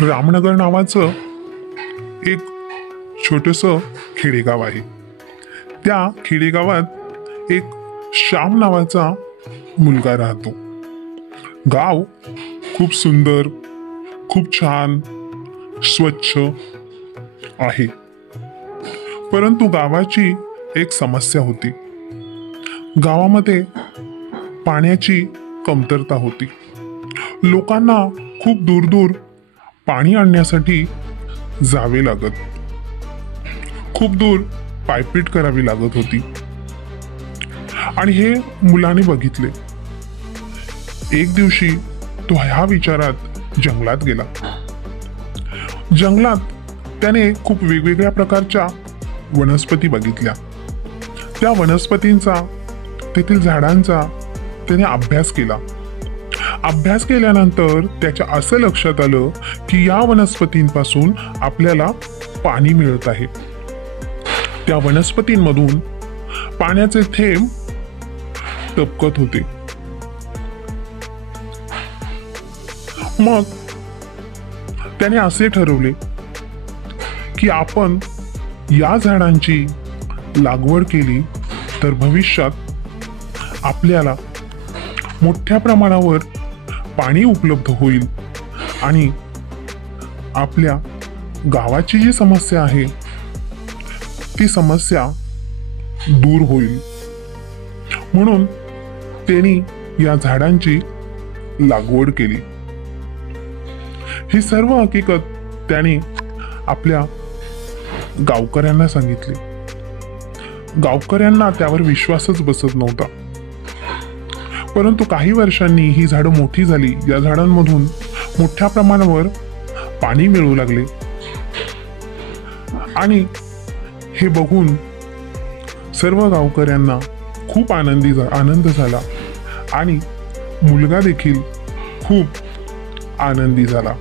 रामनगर नावाचं एक छोटंसं खेडेगाव आहे. त्या खेडेगावात एक श्याम नावाचा मुलगा राहतो. गाव खूप सुंदर, खूप छान, स्वच्छ आहे. परंतु गावाची एक समस्या होती. गावामध्ये पाण्याची कमतरता होती. लोकांना खूप दूर दूर पाणी आणण्यासाठी जावे लागत. खूप दूर पायपीट करावी लागत होती. आणि हे मुलाने बघितले. एक दिवशी तो ह्या विचारात जंगलात गेला. जंगलात त्याने खूप वेगवेगळ्या प्रकारच्या वनस्पती बघितल्या. त्या वनस्पतींचा, तेथील झाडांचा त्याने अभ्यास केला. अभ्यास केल्यानंतर त्याच्या असं लक्षात आलं की या वनस्पतींपासून आपल्याला पाणी मिळत आहे. त्या वनस्पतींमधून पाण्याचे थेंब टपकत होते. मग त्याने असे ठरवले की आपण या झाडांची लागवड केली तर भविष्यात आपल्याला मोठ्या प्रमाणावर पाणी उपलब्ध होईल आणि आपल्या गावाची जी समस्या आहे ती समस्या दूर होईल. म्हणून त्यांनी या झाडांची लागवड केली. ही सर्व हकीकत त्याने आपल्या गावकऱ्यांना सांगितली. गावकऱ्यांना त्यावर विश्वासच बसत नव्हता. परंतु काही वर्षांनी ही झाडं मोठी झाली. या झाडांमधून मोठ्या प्रमाणावर पाणी मिळू लागले आणि हे बघून सर्व गावकऱ्यांना खूप आनंद झाला आणि मुलगा देखील खूप आनंदी झाला.